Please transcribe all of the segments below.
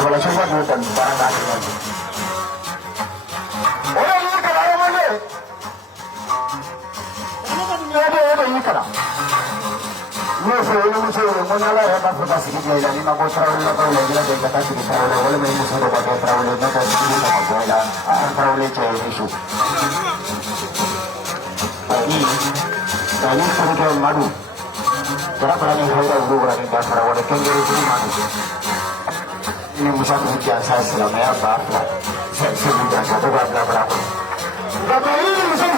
Kalau cuma dulu dan barang tadi lagi. Orang ini kalau orang mana? Ada ini kalau. Ini musuh mengalah ya tak berpas sikit lagi. Ini nak travel nak travel lagi lah. Kita tak sikit travel. Oleh main musuh tu pakai travel ni. Nak sikit sama gua lah. Travel cewek isu. Ini sebagai madu. Berapa ni harga guru berani dah travel. Kengguru ini madu. Ini musuh hujan saya selama ya bapak. Saya hujan satu berapa. Tapi ini musuh.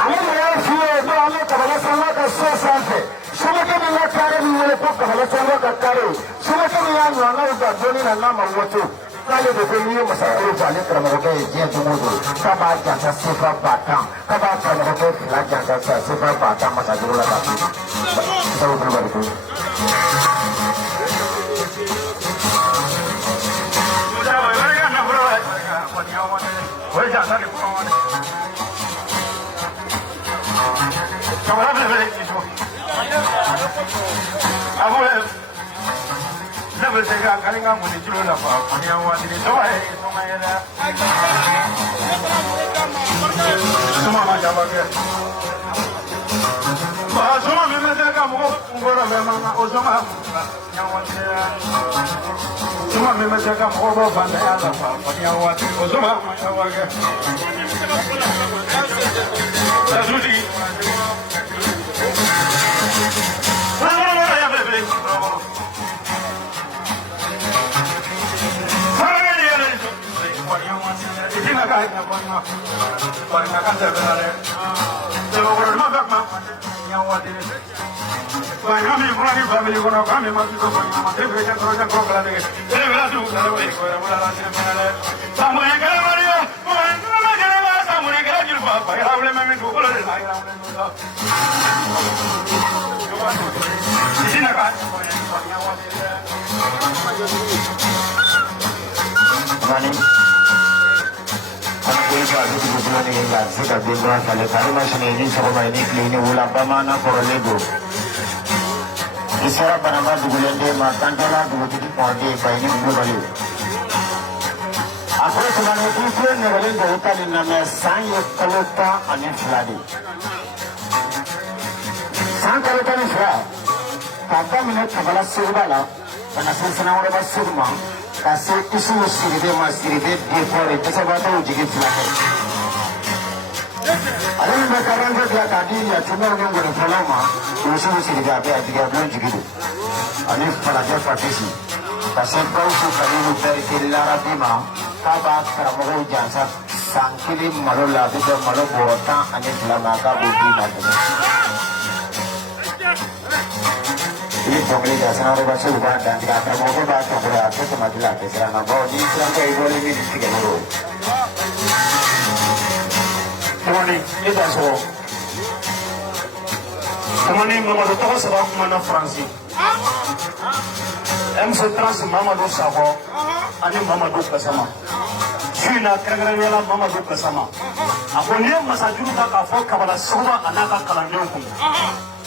Ane maya siya itu ane kabala sama kasih sampai. Semua kami nak cari ni lepas kabala sama kacari. Semua kami yang mana udah jadi nama waktu. Kalau begini masalah itu jadi kerana mereka dia tunggu dulu. Kabar jasa sifat batang. Kabar kerana mereka pelajar jasa sifat batang masa dulu lah tapi. Tahu berapa itu? Level saya kali nggak mau dijual apa? Yang wajib dijual, semua macam apa? Semua memang saya kamu ngora memang semua yang wajib. Semua memang saya kamu ngora pandai apa? Yang wajib semua macam apa? Suci. Sudah bimbang kali kali macam ini sebab ini klinik ulang pamana korolego. Isara panama dugulan dia makan jalan dulu jadi podi bayi ini balik. Aku sebenarnya itu negara Gauta di nama Sang Kalota Anifladi. Sang Kalota Anifladi. Kata minat kepala surbala, karena senang orang bersurma. Kasih isu siride masiride defore itu sebab itu jigit selesai. Ada yang berkaran dia tadi ya cuma orang guna selama isu siride apa tiga bulan jigit. Ini pelajar partisi. Kasih kau suka ini dari kelara bima. Kabar keramu jangan sangkili malu lagi dan malu borota ini selama kau budi nanti. Ini pemilik dasar orang baca ubah dan tidak termohon baca berarti kemajuan keserangan bawah ini serangka ibu ini tiga dulu. Teman ini dah so. Teman ini mama tahu sebab mana Fransi. MC Trans mama do sabo, ani mama do bersama. Cina keren-keren lah mama do bersama. Aku ni masa dulu tak kafir kepada semua anak kalangan pun.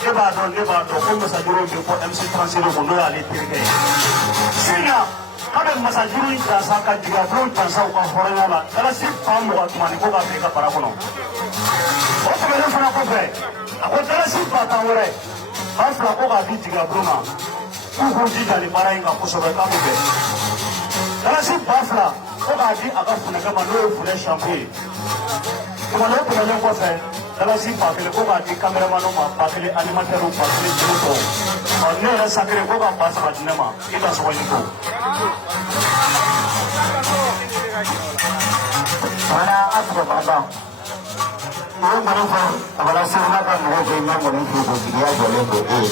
Ne b'a dɔn ko masajuru bɛ ko MC Transiro ko n'o y'ale terikɛ ye. Sina k'a bɛ masajuru in dansa ka jigabulon dansaw ka hɔrɔnya la dalasi fan mɔgɔ tumani ko k'a bila i ka bara kɔnɔ. O tɛmɛnen fana kɔfɛ a ko dalasi ba tan wɛrɛ k'a fila ko k'a di jigabulon ma k'u k'u jija nin baara in kan kosɛbɛ k'a bɛ bɛn. Dalasi ba fila ko k'a di a ka funɛkɛ ma n'o ye funɛ sanfɛ ye. Tɛmɛnen tɛmɛnen kɔfɛ. Dalasi pakele ko k'a di kameramanu ma pakele animatɛriw pakele juru tɔw ne yɛrɛ sakere ko ka ba saba di ne ma i ka sɔgɔli ko. Mana a tɔgɔ baba o ye mɔni fɔ kabala sirina ka mɔgɔ fɛ yen n ka mɔni fɛ ko jigiya jɔlen don e ye.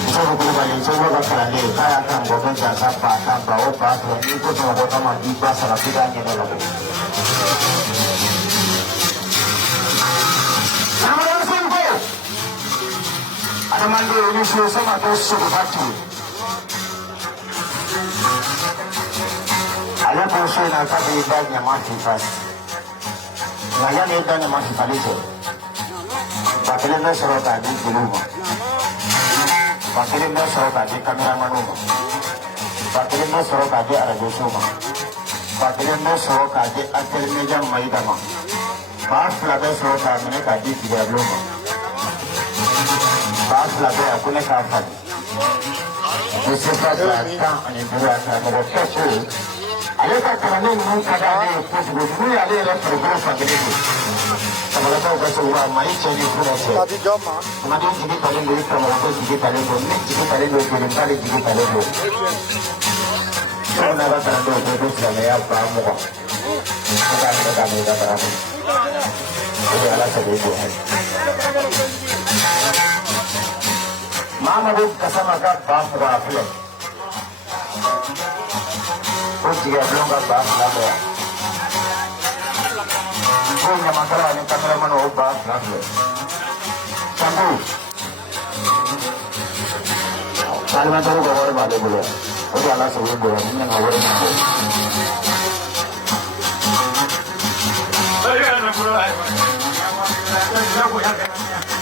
Muso ko kulubali muso ko ka kalanden k'a y'a kan bɔ fɛn jansa ba tan ba o ba sɔrɔ n'i ko sɔgɔ kama i ba sara f'i k'a ɲɛdɛ la. Amandi ini sama tu sebatu. Ada proses nak tapi idahnya masih pas. Naya ni idahnya masih paling je. Pakaian dah suruh tadi dulu. Pakaian dah suruh tadi kamera manu. Pakaian dah bɛ sɔrɔ k'a di arajo so ma ba kelen bɛ sɔrɔ k'a di atelier Mayiga ma ba fila bɛ sɔrɔ k'a minɛ k'a di Tigɛbulon ma ba fila bɛ yan ko ne k'a falen je sais pas si a temps ani duuru a karamɔgɔ kɛ ko ale ka kalanden ninnu ka d'ale ye kojugu n'u y'ale yɛrɛ farikolo fankelen don kabalakaw ka se wa Mali cɛ ni fura cɛ Manden jigi talen don i karamɔgɔkɛ jigi talen don ne jigi talen don Jeliba jigi talen don Sɔgɔna ka kalandenw ko silamɛya ba mugan ko k'a minɛ k'a minɛ ka bara kɔnɔ o de Ala sago i bonya ye Mamadu Gassama ka ba mugan a filɛ ko Tigɛbulon ka ba fila bɛ yan ko Ɲamakala ani kameraman o ba fila filɛ Sango parlementaire ka wari b'ale bolo yan o de Ala sago i bonya ni nana wari min bɔ Oye, no puedo dar.